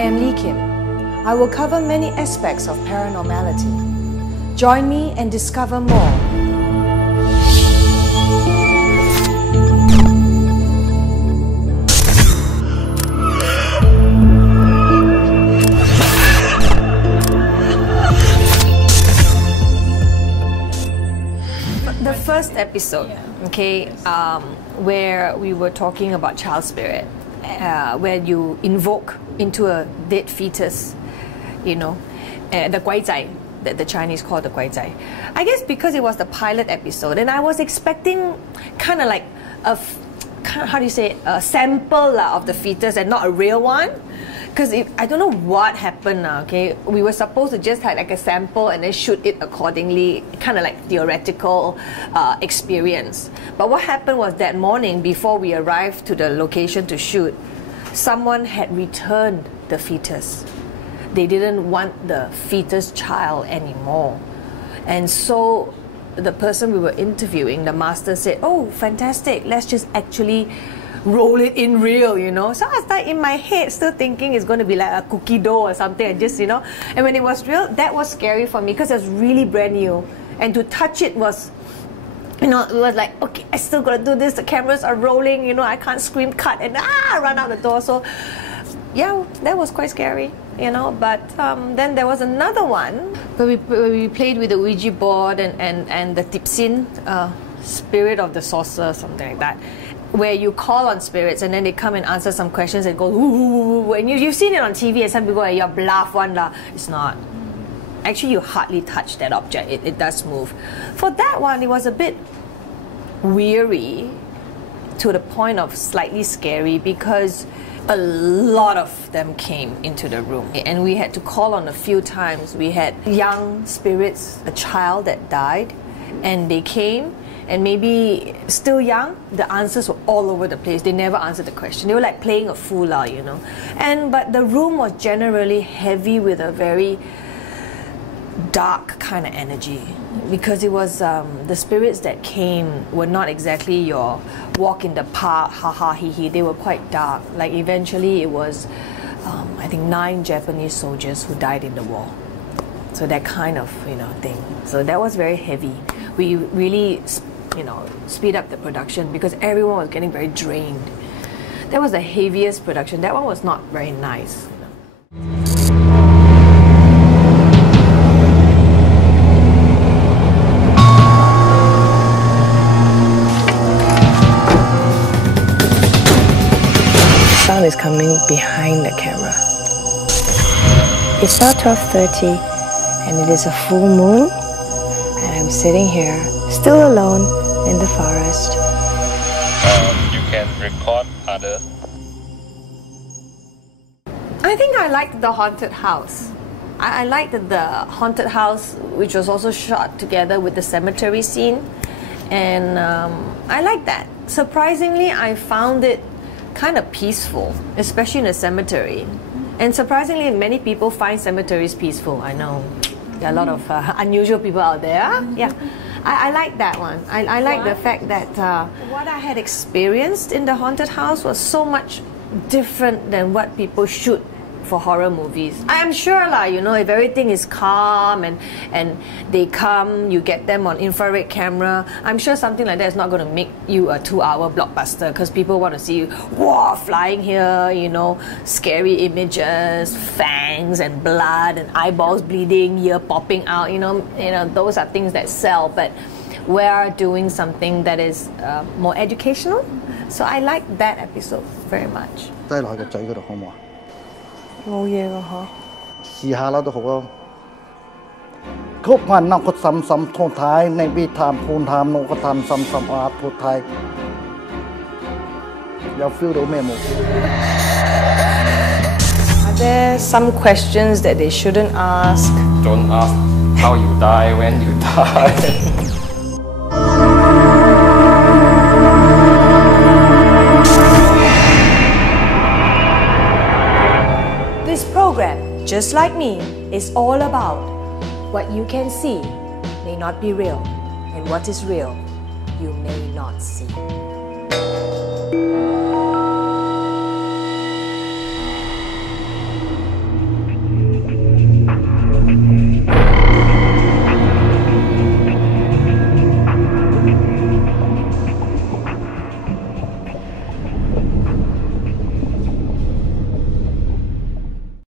I am Lee Kim. I will cover many aspects of paranormality. Join me and discover more. The first episode, okay, where we were talking about child spirit, where you invoke into a dead fetus, you know, the guaizai, that the Chinese call the guaizai. I guess because it was the pilot episode, and I was expecting kind of like a, how do you say, a sample of the fetus and not a real one. Because I don't know what happened now, okay? We were supposed to just have like a sample and then shoot it accordingly, kind of like theoretical experience. But what happened was that morning, before we arrived to the location to shoot, someone had returned the fetus. They didn't want the fetus child anymore. And so the person we were interviewing, the master, said, "Oh, fantastic, let's just actually roll it in real, you know." So I was like in my head still thinking it's going to be like a cookie dough or something, and just, you know, and when it was real, that was scary for me because it was really brand new, and to touch it was, you know, it was like, okay, I still got to do this, the cameras are rolling, you know, I can't scream cut and run out the door. So yeah, that was quite scary, you know. But then there was another one where we played with the Ouija board and the Tipsin, spirit of the sorcerer, something like that, where you call on spirits and then they come and answer some questions and go ooh, and you've seen it on TV and some people are, you bluff one lah. It's not. Actually, you hardly touch that object. It does move. For that one, it was a bit weary to the point of slightly scary because a lot of them came into the room and we had to call on a few times. We had young spirits, a child that died, and they came. And maybe still young, the answers were all over the place. They never answered the question. They were like playing a fool, you know. But the room was generally heavy with a very dark kind of energy because it was the spirits that came were not exactly your walk in the park, ha ha he he. They were quite dark. Like eventually, it was I think 9 Japanese soldiers who died in the war. So that kind of, you know, thing. So that was very heavy. We really, you know, speed up the production because everyone was getting very drained. That was the heaviest production. That one was not very nice. Sound is coming behind the camera. It's about 12:30 and it is a full moon. And I'm sitting here, still alone in the forest. You can record other. I think I liked the haunted house. I liked the haunted house, which was also shot together with the cemetery scene. And I liked that. Surprisingly, I found it kind of peaceful, especially in a cemetery. And surprisingly, many people find cemeteries peaceful. I know. There are a lot of unusual people out there. Yeah, I like that one. I like the fact that what I had experienced in the haunted house was so much different than what people shoot for horror movies. I am sure you know, if everything is calm and they come, you get them on infrared camera, I'm sure something like that is not going to make you a 2-hour blockbuster because people want to see you, whoa, flying here, you know, scary images, fangs and blood and eyeballs bleeding, ear popping out, you know, those are things that sell. But we're doing something that is more educational. So I like that episode very much. 冇嘢㗎嗬。試下啦都好咯。เขาผ่านนำก็ซ้ำๆทนท้ายในวิธามพูนทามนก็ทำซ้ำๆอาพูดไทยอย่าฟิลดูแม่หมู Are there some questions that they shouldn't ask? Don't ask how you die when you die. This program, just like me, is all about what you can see may not be real, and what is real you may not see.